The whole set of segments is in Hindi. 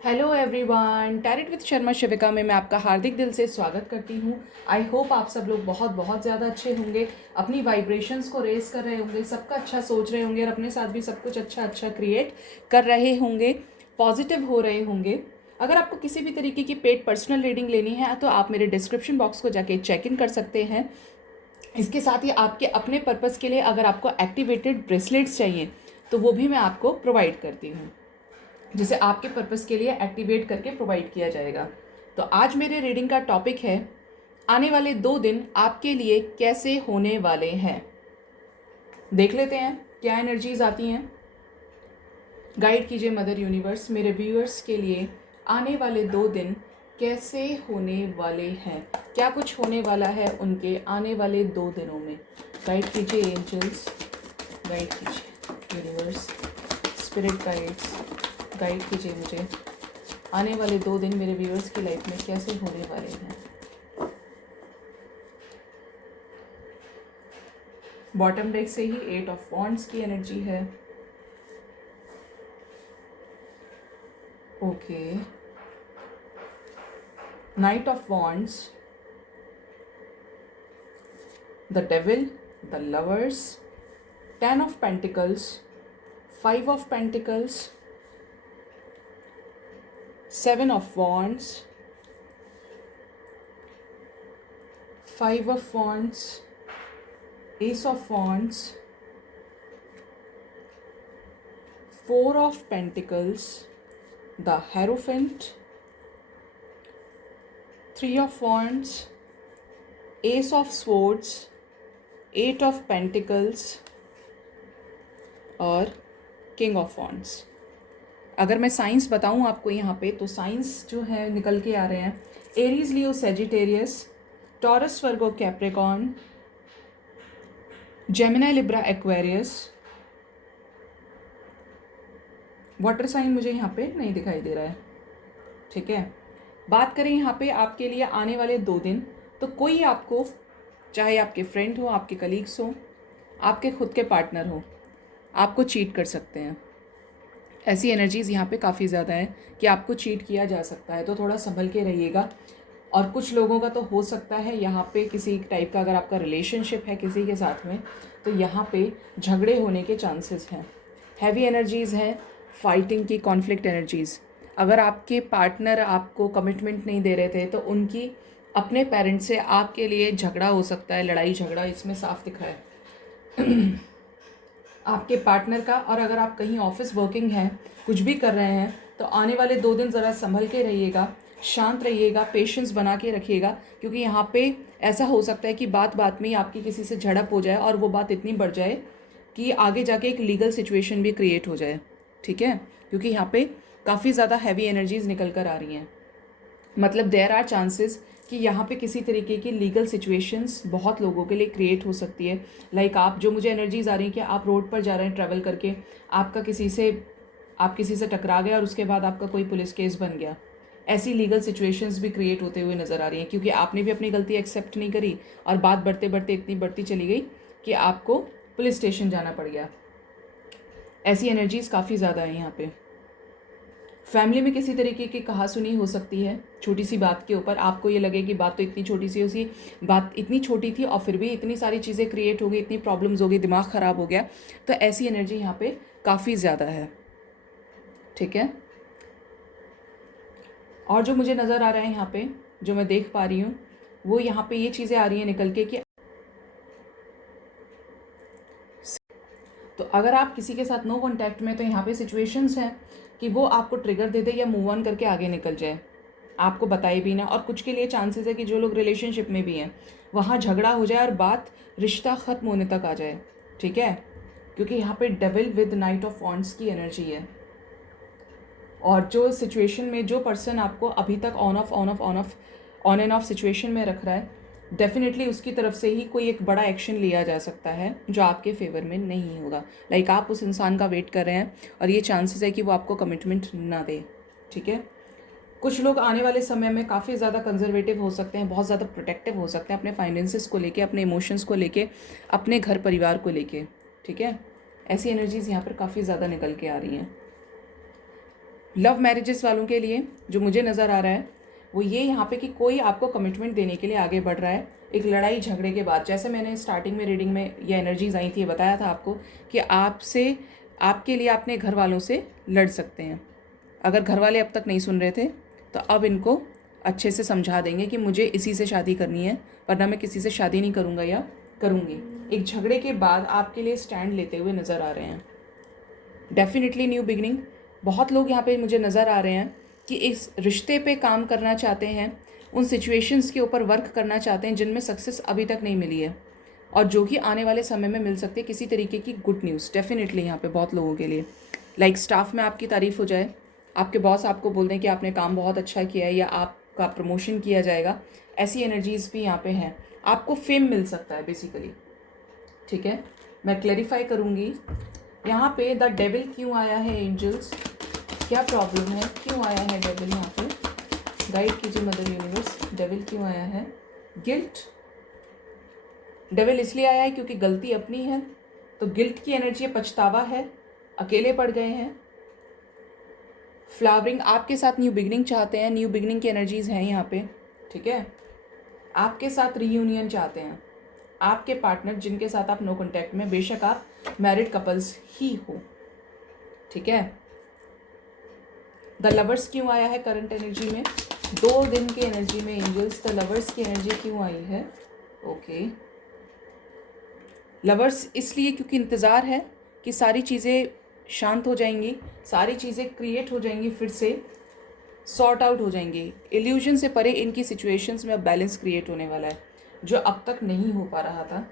Hello everyone, tarot with Sharma Shivika में मैं आपका हार्दिक दिल से स्वागत करती हूँ। आई होप आप सब लोग बहुत बहुत ज़्यादा अच्छे होंगे, अपनी वाइब्रेशंस को रेस कर रहे होंगे, सबका अच्छा सोच रहे होंगे और अपने साथ भी सब कुछ अच्छा अच्छा क्रिएट कर रहे होंगे, पॉजिटिव हो रहे होंगे। अगर आपको किसी भी तरीके की पेड पर्सनल रीडिंग लेनी है तो आप मेरे डिस्क्रिप्शन बॉक्स को जाके चेक इन कर सकते हैं। इसके साथ ही आपके अपने पर्पज़ के लिए अगर आपको एक्टिवेटेड ब्रेसलेट्स चाहिए तो वो भी मैं आपको प्रोवाइड करती हूँ, जिसे आपके पर्पस के लिए एक्टिवेट करके प्रोवाइड किया जाएगा। तो आज मेरे रीडिंग का टॉपिक है आने वाले 2 दिन आपके लिए कैसे होने वाले हैं। देख लेते हैं क्या एनर्जीज आती हैं। गाइड कीजिए मदर यूनिवर्स, मेरे व्यूअर्स के लिए आने वाले 2 दिन कैसे होने वाले हैं, क्या कुछ होने वाला है उनके आने वाले 2 दिनों में। गाइड कीजिए एंजल्स, गाइड कीजिए यूनिवर्स, स्पिरिट गाइड्स, गाइड कीजिए मुझे आने वाले 2 दिन मेरे व्यूअर्स की लाइफ में कैसे होने वाले हैं। बॉटम डेक से ही 8 ऑफ वॉन्ड्स की एनर्जी है। Okay, night of wands, the devil, the lovers, 10 of pentacles, 5 of pentacles, 7 of wands, 5 of wands, ace of wands, 4 of pentacles, the hierophant, 3 of wands, ace of swords, 8 of pentacles और king of wands। अगर मैं साइंस बताऊं आपको यहाँ पे तो साइंस जो है निकल के आ रहे हैं Aries, Leo, Sagittarius, Taurus, Virgo, Capricorn, Gemini, Libra, Aquarius. Water sign मुझे यहाँ पे नहीं दिखाई दे रहा है, ठीक है। बात करें यहाँ पे आपके लिए आने वाले 2 दिन, तो कोई आपको, चाहे आपके फ्रेंड हो, आपके कलीग्स हो, आपके खुद के पार्टनर हो, आपको चीट कर सकते हैं। ऐसी एनर्जीज़ यहाँ पे काफ़ी ज़्यादा है कि आपको चीट किया जा सकता है, तो थोड़ा संभल के रहिएगा। और कुछ लोगों का तो हो सकता है यहाँ पे किसी टाइप का, अगर आपका रिलेशनशिप है किसी के साथ में, तो यहाँ पे झगड़े होने के चांसेस हैं। हैवी एनर्जीज़ हैं, फाइटिंग की, कॉन्फ्लिक्ट एनर्जीज़। अगर आपके पार्टनर आपको कमिटमेंट नहीं दे रहे थे तो उनकी अपने पेरेंट्स से आपके लिए झगड़ा हो सकता है, लड़ाई झगड़ा इसमें साफ दिख रहा है आपके पार्टनर का। और अगर आप कहीं ऑफिस वर्किंग हैं, कुछ भी कर रहे हैं, तो आने वाले 2 दिन ज़रा संभल के रहिएगा, शांत रहिएगा, पेशेंस बना के रखिएगा, क्योंकि यहाँ पे ऐसा हो सकता है कि बात बात में ही आपकी किसी से झड़प हो जाए और वो बात इतनी बढ़ जाए कि आगे जाके एक लीगल सिचुएशन भी क्रिएट हो जाए, ठीक है। क्योंकि यहाँ पे काफ़ी ज़्यादा हैवी एनर्जीज निकल कर आ रही हैं, मतलब देयर आर चांसेस कि यहाँ पे किसी तरीके की लीगल सिचुएशंस बहुत लोगों के लिए क्रिएट हो सकती है। लाइक आप, जो मुझे एनर्जीज आ रही हैं कि आप रोड पर जा रहे हैं ट्रैवल करके, आप किसी से टकरा गए और उसके बाद आपका कोई पुलिस केस बन गया। ऐसी लीगल सिचुएशंस भी क्रिएट होते हुए नज़र आ रही हैं, क्योंकि आपने भी अपनी गलती एक्सेप्ट नहीं करी और बात बढ़ते बढ़ते इतनी बढ़ती चली गई कि आपको पुलिस स्टेशन जाना पड़ गया। ऐसी एनर्जीज़ काफ़ी ज़्यादा है यहाँ पे। फैमिली में किसी तरीके की कहासुनी हो सकती है छोटी सी बात के ऊपर। आपको ये लगे कि बात तो इतनी छोटी सी, उसी बात इतनी छोटी थी और फिर भी इतनी सारी चीज़ें क्रिएट हो गई, इतनी प्रॉब्लम्स हो गई, दिमाग ख़राब हो गया। तो ऐसी एनर्जी यहाँ पे काफ़ी ज़्यादा है, ठीक है। और जो मुझे नज़र आ रहा है यहाँ पे, जो मैं देख पा रही हूँ, वो यहाँ पे ये चीज़ें आ रही हैं निकल के कि तो अगर आप किसी के साथ नो कॉन्टैक्ट में, तो यहाँ पे सिचुएशंस हैं कि वो आपको ट्रिगर दे दे या मूव ऑन करके आगे निकल जाए, आपको बताए भी ना। और कुछ के लिए चांसेस है कि जो लोग रिलेशनशिप में भी हैं वहाँ झगड़ा हो जाए और बात, रिश्ता ख़त्म होने तक आ जाए, ठीक है। क्योंकि यहाँ पे devil with night of wands की एनर्जी है। और जो सिचुएशन में जो पर्सन आपको अभी तक ऑन एंड ऑफ सिचुएशन में रख रहा है, डेफिनेटली उसकी तरफ से ही कोई एक बड़ा एक्शन लिया जा सकता है जो आपके फेवर में नहीं होगा। लाइक आप उस इंसान का वेट कर रहे हैं और ये चांसेस है कि वो आपको कमिटमेंट ना दे, ठीक है। कुछ लोग आने वाले समय में काफ़ी ज़्यादा कंजर्वेटिव हो सकते हैं, बहुत ज़्यादा प्रोटेक्टिव हो सकते हैं अपने फाइनेंसिस को लेके, अपने इमोशंस को लेके, अपने घर परिवार को लेके, ठीक है। ऐसी एनर्जीज़ यहाँ पर काफ़ी ज़्यादा निकल के आ रही हैं। लव मैरिजेस वालों के लिए जो मुझे नज़र आ रहा है वो ये यहाँ पे कि कोई आपको कमिटमेंट देने के लिए आगे बढ़ रहा है एक लड़ाई झगड़े के बाद। जैसे मैंने स्टार्टिंग में रीडिंग में ये एनर्जीज आई थी, बताया था आपको कि आपसे, आपके लिए अपने घर वालों से लड़ सकते हैं। अगर घर वाले अब तक नहीं सुन रहे थे तो अब इनको अच्छे से समझा देंगे कि मुझे इसी से शादी करनी है, वरना मैं किसी से शादी नहीं करूँगा या करूँगी। एक झगड़े के बाद आपके लिए स्टैंड लेते हुए नज़र आ रहे हैं। Definitely new beginning. बहुत लोग यहाँ पे मुझे नज़र आ रहे हैं कि इस रिश्ते पे काम करना चाहते हैं, उन सिचुएशंस के ऊपर वर्क करना चाहते हैं जिनमें सक्सेस अभी तक नहीं मिली है और जो कि आने वाले समय में मिल सकती है। किसी तरीके की गुड न्यूज़ डेफिनेटली यहाँ पे बहुत लोगों के लिए। लाइक स्टाफ में आपकी तारीफ़ हो जाए, आपके बॉस आपको बोल दें कि आपने काम बहुत अच्छा किया है या आपका प्रमोशन किया जाएगा, ऐसी एनर्जीज़ भी यहाँ पे हैं। आपको फेम मिल सकता है बेसिकली। ठीक है, मैं क्लैरिफाई करूँगी यहाँ पे द डेविल क्यों आया है एंजल्स, क्या प्रॉब्लम है, क्यों आया है डेविल यहाँ पे, गाइड कीजिए मदर यूनिवर्स, डेविल क्यों आया है। गिल्ट, डेविल इसलिए आया है क्योंकि गलती अपनी है, तो गिल्ट की एनर्जी, पछतावा है, अकेले पड़ गए हैं। फ्लावरिंग, आपके साथ न्यू बिगनिंग चाहते हैं, न्यू बिगनिंग की एनर्जीज हैं यहाँ पे। ठीक है, आपके साथ रीयूनियन चाहते हैं, आपके पार्टनर जिनके साथ आप नो कॉन्टैक्ट में, बेशक आप मैरिड कपल्स ही हो। ठीक है, द लवर्स क्यों आया है करंट एनर्जी में, 2 दिन की एनर्जी में एंजल्स द लवर्स की एनर्जी क्यों आई है। ओके, लवर्स इसलिए क्योंकि इंतज़ार है कि सारी चीज़ें शांत हो जाएंगी, सारी चीज़ें क्रिएट हो जाएंगी, फिर से सॉर्ट आउट हो जाएंगी। इल्यूजन से परे इनकी सिचुएशंस में अब बैलेंस क्रिएट होने वाला है जो अब तक नहीं हो पा रहा था।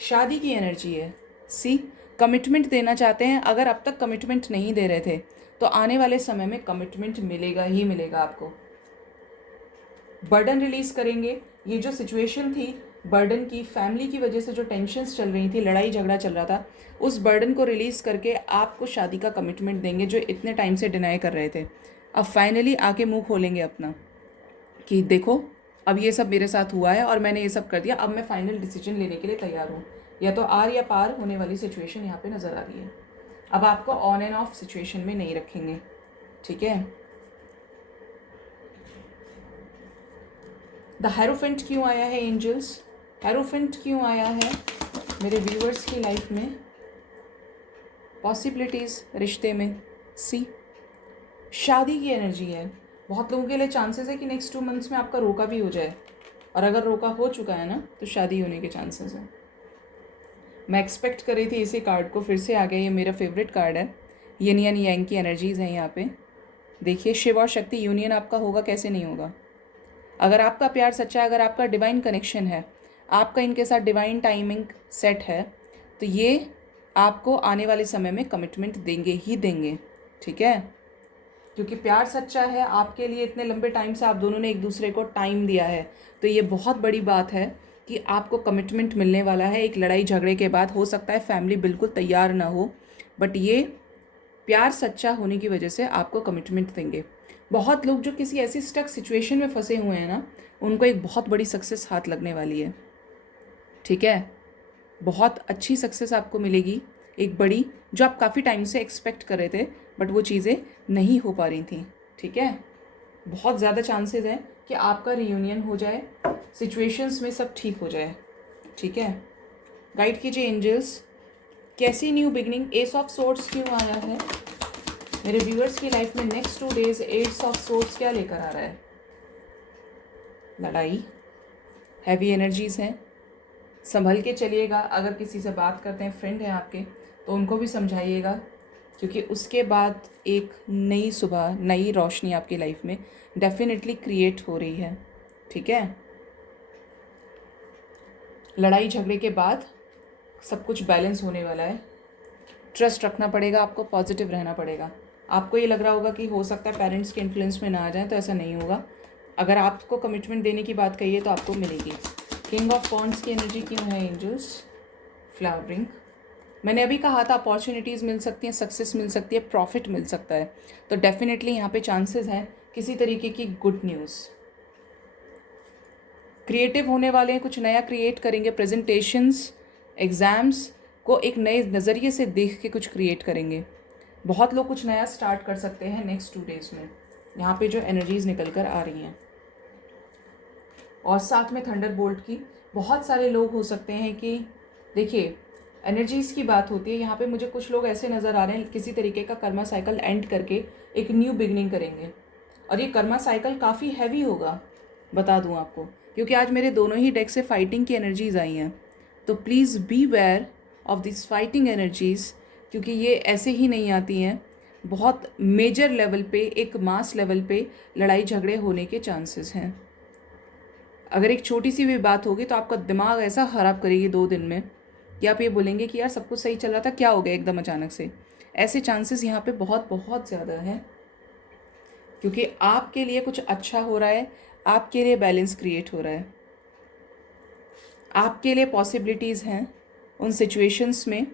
शादी की एनर्जी है, सी कमिटमेंट देना चाहते हैं। अगर अब तक कमिटमेंट नहीं दे रहे थे तो आने वाले समय में कमिटमेंट मिलेगा ही मिलेगा आपको। बर्डन रिलीज करेंगे। ये जो सिचुएशन थी बर्डन की, फैमिली की वजह से जो टेंशन्स चल रही थी, लड़ाई झगड़ा चल रहा था, उस बर्डन को रिलीज़ करके आपको शादी का कमिटमेंट देंगे जो इतने टाइम से डिनाई कर रहे थे। अब फाइनली आके मुंह खोलेंगे अपना कि देखो अब ये सब मेरे साथ हुआ है और मैंने ये सब कर दिया, अब मैं फाइनल डिसीजन लेने के लिए तैयार हूँ। या तो आर या पार होने वाली सिचुएशन यहाँ पे नज़र आ रही है। अब आपको ऑन एंड ऑफ सिचुएशन में नहीं रखेंगे। ठीक है, द हेरोफेंट क्यों आया है एंजल्स, हेरोफेंट क्यों आया है मेरे व्यूअर्स की लाइफ में। पॉसिबिलिटीज़ रिश्ते में, सी शादी की एनर्जी है। बहुत लोगों के लिए चांसेस है कि नेक्स्ट 2 मंथ्स में आपका रोका भी हो जाए, और अगर रोका हो चुका है ना तो शादी होने के चांसेस हैं। मैं एक्सपेक्ट कर रही थी इसी कार्ड को, फिर से आ गया, ये मेरा फेवरेट कार्ड है। यिन यान यांग की एनर्जीज़ हैं यहाँ पे। देखिए शिव और शक्ति यूनियन आपका होगा, कैसे नहीं होगा। अगर आपका प्यार सच्चा है, अगर आपका डिवाइन कनेक्शन है, आपका इनके साथ डिवाइन टाइमिंग सेट है, तो ये आपको आने वाले समय में कमिटमेंट देंगे ही देंगे। ठीक है, क्योंकि प्यार सच्चा है आपके लिए, इतने लंबे टाइम से आप दोनों ने एक दूसरे को टाइम दिया है, तो ये बहुत बड़ी बात है कि आपको कमिटमेंट मिलने वाला है। एक लड़ाई झगड़े के बाद हो सकता है फैमिली बिल्कुल तैयार ना हो, बट ये प्यार सच्चा होने की वजह से आपको कमिटमेंट देंगे। बहुत लोग जो किसी ऐसी स्टक सिचुएशन में फंसे हुए हैं ना, उनको एक बहुत बड़ी सक्सेस हाथ लगने वाली है। ठीक है, बहुत अच्छी सक्सेस आपको मिलेगी, एक बड़ी, जो आप काफ़ी टाइम से एक्सपेक्ट कर रहे थे बट वो चीज़ें नहीं हो पा रही थी। ठीक है, बहुत ज़्यादा चांसेस हैं कि आपका रियूनियन हो जाए, सिचुएशंस में सब ठीक हो जाए। ठीक है, गाइड कीजिए एंजल्स, कैसी new beginning. S of swords क्यों आया है मेरे व्यूअर्स की लाइफ में next 2 days. S of swords क्या लेकर आ रहा है, लड़ाई, हैवी एनर्जीज़ हैं, संभल के चलिएगा। अगर किसी से बात करते हैं, फ्रेंड हैं आपके, तो उनको भी समझाइएगा, क्योंकि उसके बाद एक नई सुबह, नई रोशनी आपकी लाइफ में डेफिनेटली क्रिएट हो रही है। ठीक है, लड़ाई झगड़े के बाद सब कुछ बैलेंस होने वाला है। ट्रस्ट रखना पड़ेगा आपको, पॉजिटिव रहना पड़ेगा। आपको ये लग रहा होगा कि हो सकता है पेरेंट्स के इन्फ्लुएंस में ना आ जाए, तो ऐसा नहीं होगा। अगर आपको कमिटमेंट देने की बात कही है तो आपको मिलेगी। किंग ऑफ वॉन्ड्स की एनर्जी क्यों है एंजल्स, फ्लावरिंग। मैंने अभी कहा था अपॉर्चुनिटीज़ मिल सकती हैं, सक्सेस मिल सकती है, प्रॉफिट मिल सकता है, तो डेफिनेटली यहाँ पे चांसेस हैं किसी तरीके की गुड न्यूज़। क्रिएटिव होने वाले हैं, कुछ नया क्रिएट करेंगे, प्रेजेंटेशंस, एग्ज़ाम्स को एक नए नज़रिए से देख के कुछ क्रिएट करेंगे। बहुत लोग कुछ नया स्टार्ट कर सकते हैं नेक्स्ट 2 डेज़ में, यहाँ पे जो एनर्जीज़ निकल कर आ रही हैं। और साथ में थंडरबोल्ट की बहुत सारे लोग हो सकते हैं कि देखिए एनर्जीज़ की बात होती है यहाँ पे, मुझे कुछ लोग ऐसे नज़र आ रहे हैं किसी तरीके का कर्मा साइकिल एंड करके एक न्यू बिगनिंग करेंगे। और ये कर्मा साइकिल काफ़ी हैवी होगा, बता दूँ आपको, क्योंकि आज मेरे दोनों ही डेक से फाइटिंग की एनर्जीज़ आई हैं। तो please be aware of this fighting energies, क्योंकि ये ऐसे ही नहीं आती हैं, बहुत मेजर लेवल पे, एक मास लेवल पे लड़ाई झगड़े होने के चांसेस हैं। अगर एक छोटी सी भी बात होगी तो आपका दिमाग ऐसा ख़राब करेगी 2 दिन में कि आप ये बोलेंगे कि यार सब कुछ सही चल रहा था, क्या हो गया एकदम अचानक से। ऐसे चांसेस यहाँ पे बहुत बहुत ज़्यादा हैं, क्योंकि आपके लिए कुछ अच्छा हो रहा है, आपके लिए बैलेंस क्रिएट हो रहा है, आपके लिए पॉसिबिलिटीज़ हैं उन सिचुएशंस में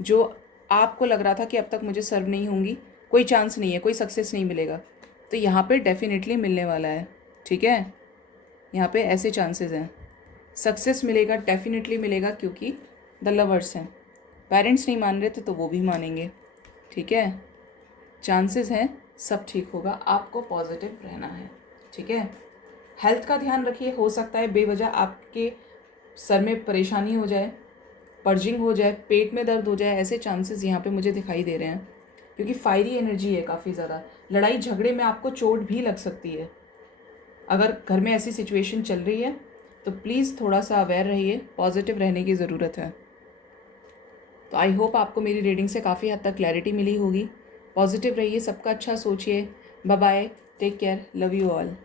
जो आपको लग रहा था कि अब तक मुझे सर्व नहीं होंगी, कोई चांस नहीं है, कोई सक्सेस नहीं मिलेगा, तो यहाँ पे डेफिनेटली मिलने वाला है। ठीक है, यहाँ पे ऐसे चांसेस हैं, सक्सेस मिलेगा, डेफिनेटली मिलेगा, क्योंकि द लवर्स हैं। पेरेंट्स नहीं मान रहे थे तो वो भी मानेंगे। ठीक है, चांसेस हैं, सब ठीक होगा, आपको पॉजिटिव रहना है। ठीक है, हेल्थ का ध्यान रखिए, हो सकता है बेवजह आपके सर में परेशानी हो जाए, पर्जिंग हो जाए, पेट में दर्द हो जाए, ऐसे चांसेस यहाँ पे मुझे दिखाई दे रहे हैं, क्योंकि फायरी एनर्जी है काफ़ी ज़्यादा। लड़ाई झगड़े में आपको चोट भी लग सकती है। अगर घर में ऐसी सिचुएशन चल रही है तो प्लीज़ थोड़ा सा अवेयर रहिए, पॉजिटिव रहने की ज़रूरत है। तो आई होप आपको मेरी रीडिंग से काफ़ी हद तक क्लैरिटी मिली होगी। पॉजिटिव रहिए, सबका अच्छा सोचिए। Bye bye, take care, love you all.